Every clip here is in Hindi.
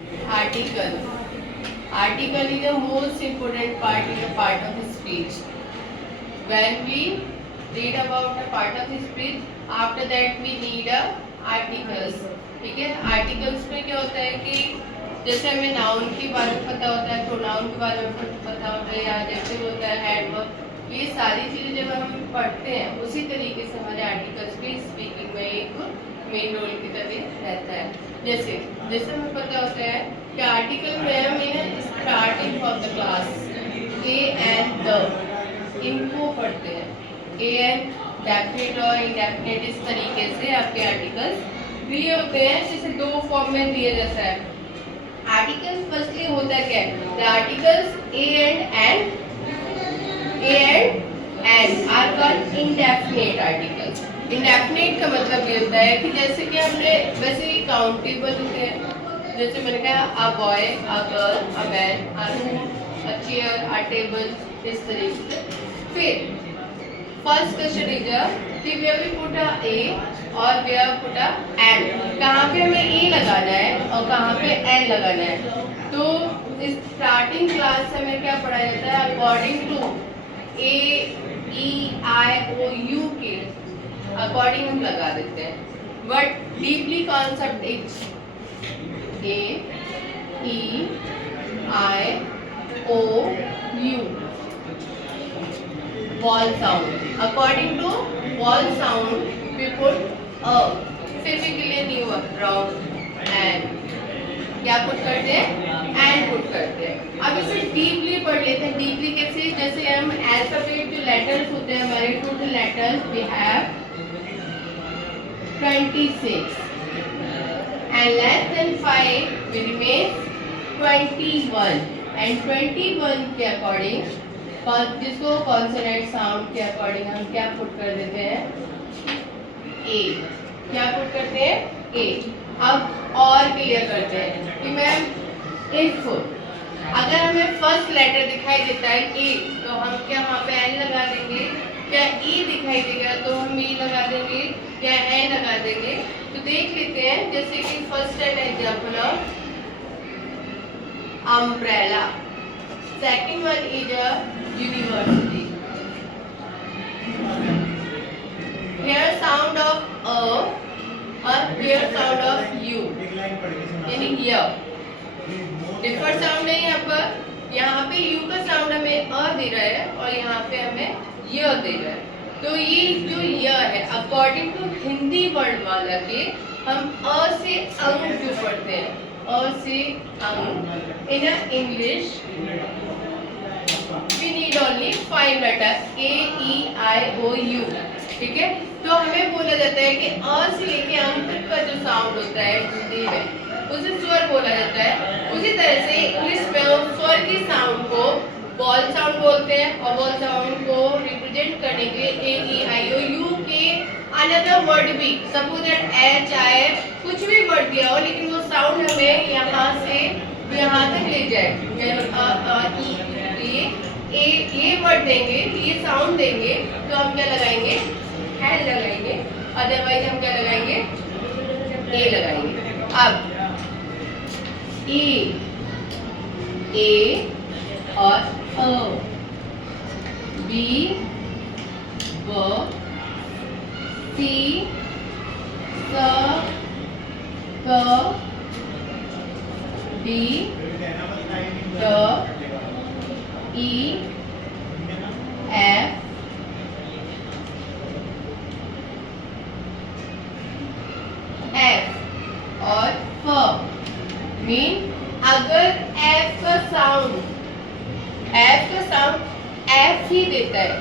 Article. Article is the most important part in a part of speech. When we read about a part of speech, after that we need a articles. ठीक है, आर्टिकल्स में क्या होता है कि जैसे हमें नाउन के बारे में पता होता है, प्रोनाउन के बारे में पता होता है, या एडजेक्टिव होता है, एडवर्ब, ये सारी चीजें जब हम पढ़ते हैं उसी तरीके से हमारे आर्टिकल्स भी स्पीकिंग में एक मेन रोल की तरह रहता है। जैसे जैसे हमें पता होता है कि आर्टिकल में हमें starting of the class A and the इनको पढ़ते हैं। ए एंड डेफिनेट और इंडेफिनेट, इस तरीके से आपके आर्टिकल्स दिए होते हैं, जैसे दो फॉर्म में दिया जाता है। आर्टिकल फर्स्टली होता है क्या, the articles a and are called indefinite articles. Indefinite का मतलब ये होता है कि जैसे कि हमने वैसे ही काउंटेबल होते हैं, जैसे मैंने कहा a boy, a girl, a man, a room, a chair, a table, इस तरीके से। फिर फर्स्ट क्वेश्चन इज कि we have put a a और we have put a and, कहाँ पे हमें ए लगाना है और कहाँ पे एन लगाना है। तो इस स्टार्टिंग क्लास से हमें क्या पढ़ाया जाता है, according to A E I O U के अकॉर्डिंग हम लगा देते हैं। But deeply concept is A E I O U, vowel sound, according to vowel sound we put a, फिर भी क्लियर नहीं हुआ, राउंड एंड क्या पुट करते हैं, एंड पुट करते हैं। अब इसे डीपली पढ़ लेते हैं। डीपली कैसे, जैसे हम अल्फाबेट जो लेटर्स होते हैं हमारे, total letters we have 26 and less than 5 we remain 21 and 21 के अकॉर्डिंग जिसको कॉन्सोनेंट साउंड के अकॉर्डिंग हम क्या पुट कर देते हैं, ए। क्या पुट करते हैं, ए। अब और क्लियर करते हैं कि मैम इफ अगर हमें फर्स्ट लेटर दिखाई देता है ए, तो हम क्या वहाँ पे एन लगा देंगे, क्या ई दिखाई देगा तो हम ई लगा देंगे, या एन लगा देंगे। तो देख लेते हैं, जैसे कि first an example of umbrella, second one is a university. Here sound of a or here sound of u, यानी here डिफर साउंड है। यहाँ पर यहाँ पे u का साउंड हमें अ दे रहा है और यहाँ पे हमें य दे रहा है। तो ये जो य है अकॉर्डिंग टू हिंदी वर्णमाला के हम अ से अंग जो पढ़ते हैं, अ से अंग। In English we need only 5 letters A E I O U, ठीक है। तो हमें बोला जाता है कि अ से लेके अंग तक का जो साउंड होता है हिंदी में उसे स्वर बोला जाता है। उसी तरह से इंग्लिश में हम स्वर की साउंड को वॉल साउंड बोलते हैं, और वॉल साउंड को रिप्रेजेंट करने के लिए ए ई आई ओ यू के अनदर वर्ड भी, सपोज दैट एच आई कुछ भी वर्ड दिया हो लेकिन वो साउंड हमें यहाँ से यहाँ तक ले जाए, ये वर्ड देंगे, ये साउंड देंगे, तो हम क्या लगाएंगे, एल लगाएंगे, अदरवाइज हम क्या लगाएंगे, ए लगाएंगे। अब ए और अ, बी, ब, सी, स, क, डी, ड, ई, एफ, एफ और फ। मीन अगर एफ का साउंड एफ ही देता है,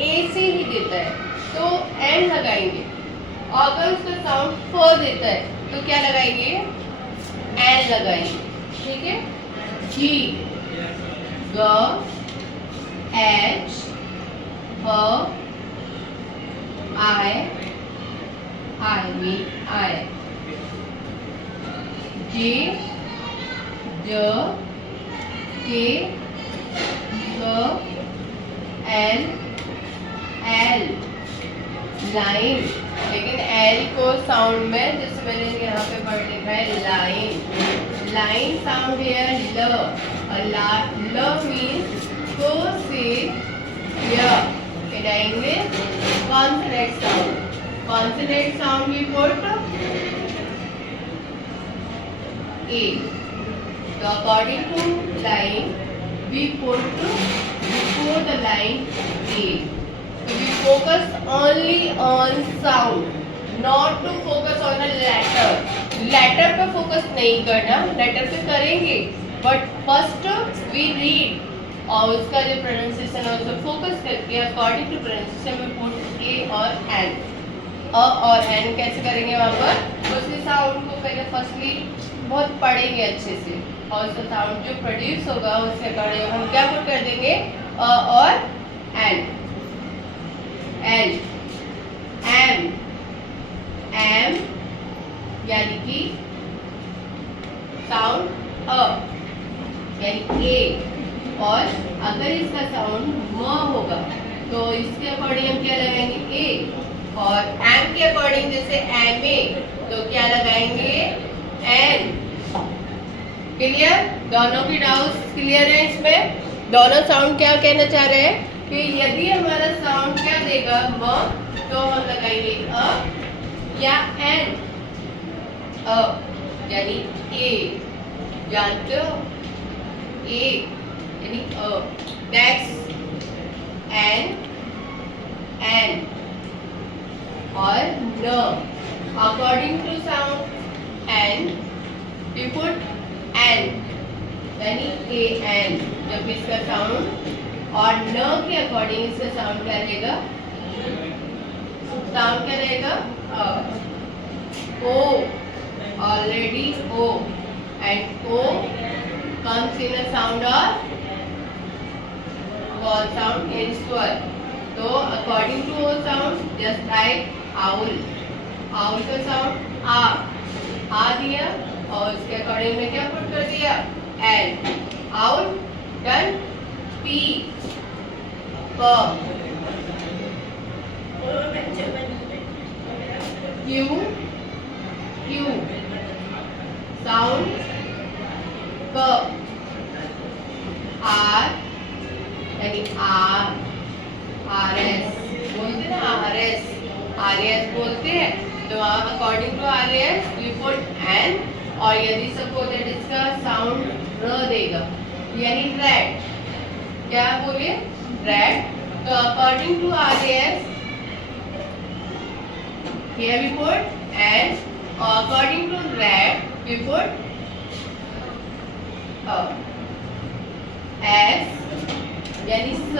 ए से ही देता है, तो एन लगाएंगे। अगर उसका साउंड फ देता है तो क्या लगाएंगे, एन लगाएंगे, ठीक है। जी, ग, एच, ह, आई मीन आई, जे, ज, के, एल, लाइन। लेकिन एल को साउंड में जैसे मैंने यहाँ पे पढ़ लिखा है line, line sound here, L means to sit here. In English, consonant sound. Consonant sound we put A. So according to line, we put before the line A. So we focus only on sound, not to focus on the letter. Letter पे focus नहीं करना, letter पे करेंगे, but first we read और उसका जो pronunciation है उसको focus करके according to pronunciation we put A और N. और N कैसे करेंगे वहाँ पर? उसके साउंड को पहले फर्स्टली बहुत पढ़ेंगे अच्छे से और उसका साउंड जो प्रोड्यूस होगा उसके अकॉर्डिंग हम क्या पुट कर देंगे और N, L, M, M यानी कि साउंड अ यानी A और अगर इसका साउंड म होगा तो इसके अकॉर्डिंग हम क्या लगाएंगे A और M के अकॉर्डिंग जैसे M A तो क्या लगाएंगे N. क्लियर? दोनों की डाउट्स क्लियर है इसमें? दोनों साउंड क्या कहना चाह रहे हैं कि यदि हमारा साउंड क्या देगा म तो हम लगाएंगे अ या N. अ यानी A जानते हो A यानी अ नेक्स्ट N और न according to sound N we put N यानी AN जब इसका साउंड और न के अकॉर्डिंग इसका साउंड क्या रहेगा साउंड क्या रहेगा O already O and O comes in a sound of vowel sound in square. So according to O sound just like owl का साउंड आ दिया और इसके अकॉर्डिंग में क्या पुट कर दिया L. Owl done. P प Q साउंड क. R यानी RS बोलते ना RS बोलते हैं तो according to RS we put N और यदि सपोज दैट इसका साउंड र देगा यानी रेड क्या बोलिए रेड तो according to RS here we put N or according to red we put S यानी स.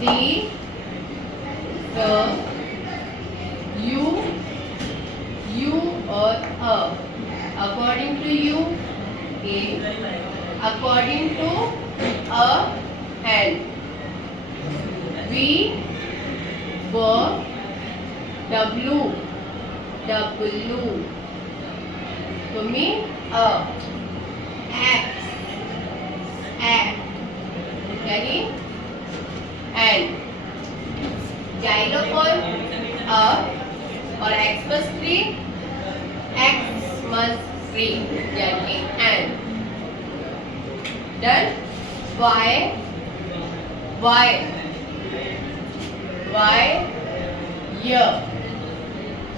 T स. U और A. According to U A. According to A N. V W to me A. X यानी N. Xylophone A और X must free यानी N. Done. Y here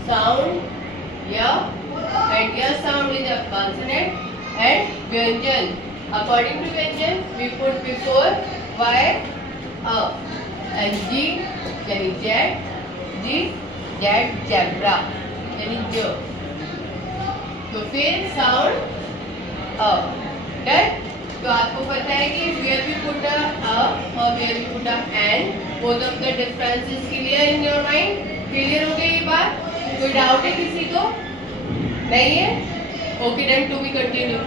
sound here and here sound is a consonant and Vyanjan. According to Vyanjan we put before Y A and G यानी Z zebra यानी ज. तो फिर साउंड अ. डन. तो आपको पता है कि where we put a और where we put a N both of the difference is clear in your mind. Clear हो गई ये बात? कोई डाउट है किसी को? नहीं है? Okay done. To be continue.